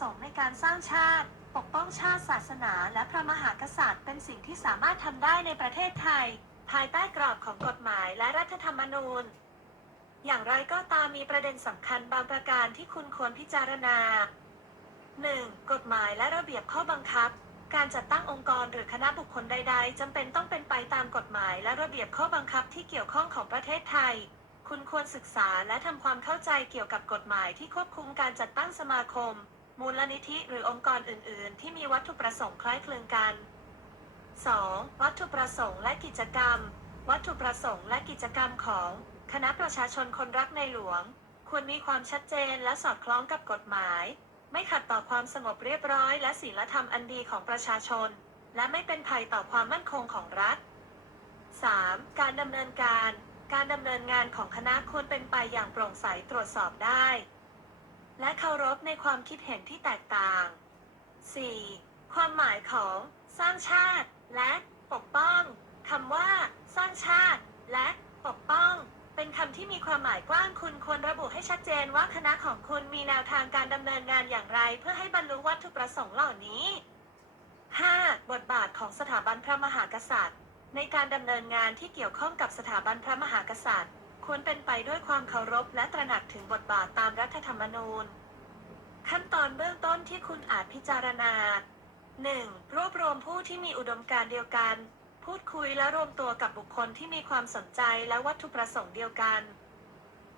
สงค์ในการสร้างชาติ ปกป้องชาติศาสนา และพระมหากษัตริย์ เป็นสิ่งที่สามารถทำได้ในประเทศไทย ภายใต้กรอบของกฎหมายและรัฐธรรมนูญ อย่างไรก็ตามมีประเด็นสำคัญบางประการที่คุณควรพิจารณา 1. กฎหมายและระเบียบข้อบังคับ การจัดตั้งองค์กรหรือคณะบุคคลใด ๆจำเป็นต้องเป็นไปตามกฎหมายและระเบียบข้อบังคับที่เกี่ยวข้องของประเทศไทย คุณควรศึกษาและทำความเข้าใจเกี่ยวกับกฎหมายที่ควบคุมการจัดตั้งสมาคม มูลนิธิหรือองค์กรอื่น ๆ ที่มีวัตถุประสงค์คล้ายคลึงกัน 2. วัตถุประสงค์และกิจกรรม วัตถุประสงค์และกิจกรรมของ คณะประชาชนคนรักในหลวง ควรมีความชัดเจนและสอดคล้องกับกฎหมาย ไม่ขัดต่อความสงบเรียบร้อย และศีลธรรมอันดีของประชาชน และไม่เป็นภัยต่อความมั่นคงของรัฐ 3. การดำเนินการ การดำเนินงานของคณะควรเป็นไปอย่างโปร่งใสตรวจสอบได้ และเคารพในความคิดเห็นที่แตกต่าง 4. ความหมายของสร้างชาติ และปกป้องคำว่า สร้างชาติ และปกป้อง เป็นคำที่มีความหมายกว้างคุณควรระบุให้ชัดเจนว่าคณะของคุณมีแนวทางการดำเนินงานอย่างไร เพื่อให้บรรลุวัตถุประสงค์เหล่านี้ 5. บทบาทของสถาบันพระมหากษัตริย์ ในการดำเนินงานที่เกี่ยวข้องกับสถาบันพระมหากษัตริย์ ควรเป็นไปด้วยความเคารพและตระหนักถึงบทบาทตามรัฐธรรมนูญ ขั้นตอนเบื้องต้นที่คุณอาจพิจารณา 1. รวบรวมผู้ที่มีอุดมการณ์เดียวกัน พูดคุยและรวมตัวกับบุคคลที่มีความสนใจและวัตถุประสงค์เดียวกัน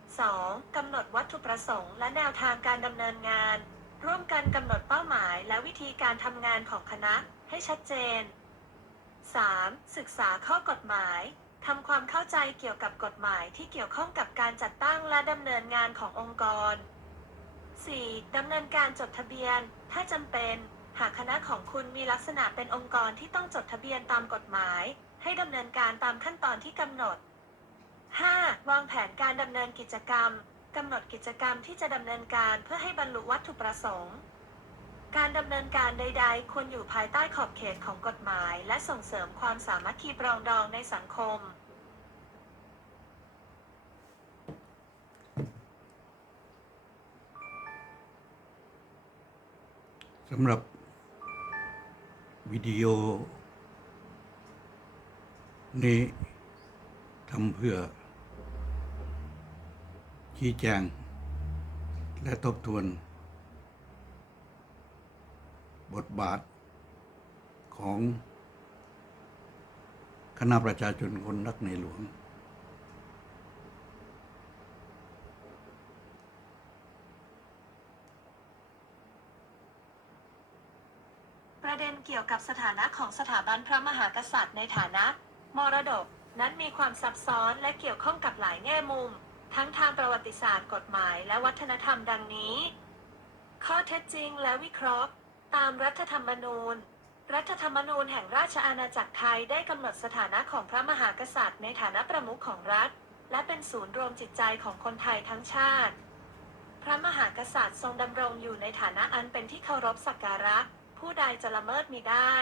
2. กำหนดวัตถุประสงค์และแนวทางการดำเนินงาน ร่วมกันกำหนดเป้าหมายและวิธีการทำงานของคณะให้ชัดเจน 3. ศึกษาข้อกฎหมาย ทำความเข้าใจเกี่ยวกับกฎหมายที่เกี่ยวข้องกับการจัดตั้งและดำเนินงานขององค์กร 4. ดำเนินการจดทะเบียน ถ้าจำเป็น หากคณะของคุณมีลักษณะเป็นองค์กรที่ต้องจดทะเบียนตามกฎหมาย ให้ดำเนินการตามขั้นตอนที่กำหนด 5. วางแผนการดำเนินกิจกรรมกำหนดกิจกรรมที่จะดำเนินการเพื่อให้บรรลุวัตถุประสงค์ การดำเนินการใด ๆ ควรอยู่ภายใต้ขอบเขตของกฎหมาย และส่งเสริมความสามัคคีปรองดองในสังคม สำหรับวิดีโอ นี้ทำเพื่อ ชี้แจง และทบทวน บทบาทของคณะประชาชนคนรักในหลวง ประเด็นเกี่ยวกับสถานะของสถาบันพระมหากษัตริย์ในฐานะ มรดกนั้นมีความซับซ้อนและเกี่ยวข้องกับหลายแง่มุม ทั้งทางประวัติศาสตร์กฎหมายและวัฒนธรรมดังนี้ ข้อเท็จจริงและวิเคราะห์ ตามรัฐธรรมนูญ รัฐธรรมนูญแห่งราชอาณาจักรไทยได้กำหนดสถานะของพระมหากษัตริย์ในฐานะประมุขของรัฐ และเป็นศูนย์รวมจิตใจของคนไทยทั้งชาติ พระมหากษัตริย์ทรงดำรงอยู่ในฐานะอันเป็นที่เคารพสักการะ ผู้ใดจะละเมิดมิได้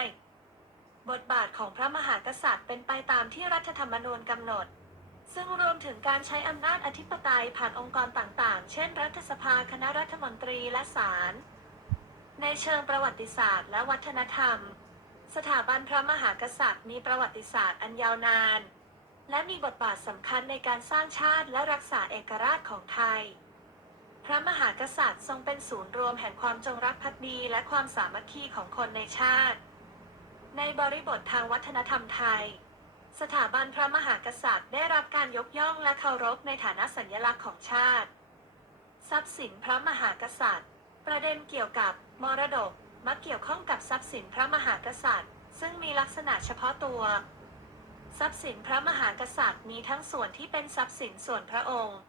บทบาทของพระมหากษัตริย์เป็นไปตามที่รัฐธรรมนูญกำหนดซึ่งรวมถึงการใช้อำนาจอธิปไตยผ่านองค์กรต่างๆ เช่น รัฐสภา คณะรัฐมนตรี และศาล ในเชิงประวัติศาสตร์และวัฒนธรรม สถาบันพระมหากษัตริย์มีประวัติศาสตร์อันยาวนาน และมีบทบาทสำคัญในการสร้างชาติและรักษาเอกราชของไทย พระมหากษัตริย์ทรงเป็นศูนย์รวมแห่งความจงรักภักดีและความสามัคคีของคนในชาติ ในบริบททางวัฒนธรรมไทย สถาบันพระมหากษัตริย์ได้รับการยกย่องและเคารพในฐานะสัญลักษณ์ของชาติ ทรัพย์สินพระมหากษัตริย์ ประเด็นเกี่ยวกับมรดกมักเกี่ยวข้องกับทรัพย์สินพระมหากษัตริย์ ซึ่งมีลักษณะเฉพาะตัว ทรัพย์สินพระมหากษัตริย์มีทั้งส่วนที่เป็นทรัพย์สินส่วนพระองค์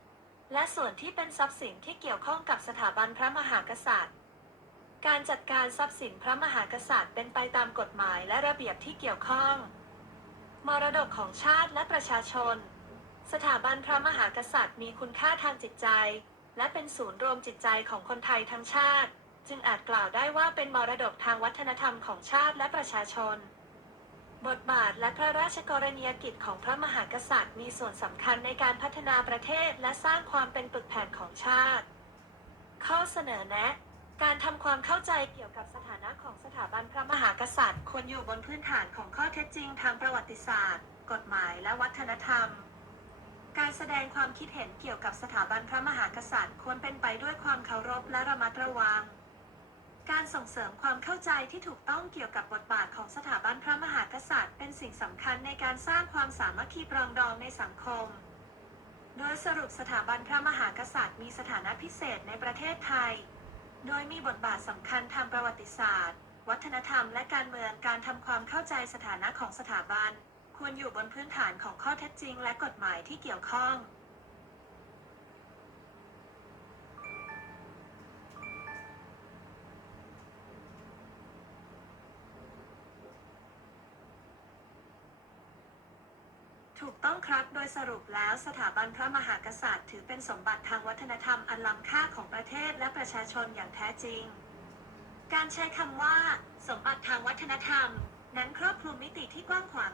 และส่วนที่เป็นทรัพย์สินที่เกี่ยวข้องกับสถาบันพระมหากษัตริย์ การจัดการทรัพย์สินพระมหากษัตริย์เป็นไปตามกฎหมายและระเบียบที่เกี่ยวข้อง มรดกของชาติและประชาชน สถาบันพระมหากษัตริย์มีคุณค่าทางจิตใจ และเป็นศูนย์รวมจิตใจของคนไทยทั้งชาติ จึงอาจกล่าวได้ว่าเป็นมรดกทางวัฒนธรรมของชาติและประชาชน บทบาทและพระราชกรณียกิจของพระมหากษัตริย์ มีส่วนสำคัญในการพัฒนาประเทศและสร้างความเป็นปึกแผ่นของชาติ ข้อเสนอแนะการทำความเข้าใจเกี่ยวกับสถานะของสถาบันพระมหากษัตริย์ ควรอยู่บนพื้นฐานของข้อเท็จจริงทางประวัติศาสตร์ กฎหมายและวัฒนธรรม แสดงความคิดเห็นเกี่ยวกับสถาบันพระมหากษัตริย์ ควรเป็นไปด้วยความเคารพและระมัดระวัง การส่งเสริมความเข้าใจที่ถูกต้องเกี่ยวกับบทบาทของสถาบันพระมหากษัตริย์ เป็นสิ่งสำคัญในการสร้างความสามัคคีปรองดองในสังคม โดยสรุปสถาบันพระมหากษัตริย์ มีสถานะพิเศษในประเทศไทย โดยมีบทบาทสำคัญทางประวัติศาสตร์ วัฒนธรรม และการเมืองการทำความเข้าใจสถานะของสถาบัน ควรอยู่บนพื้นฐานของข้อเท็จจริงและกฎหมายที่เกี่ยวข้อง ถูกต้องครับ โดยสรุปแล้วสถาบันพระมหากษัตริย์ ถือเป็นสมบัติทางวัฒนธรรมอันล้ำค่าของประเทศและประชาชนอย่างแท้จริง การใช้คำว่า สมบัติทางวัฒนธรรม นั้นครอบคลุมมิติที่กว้างขวาง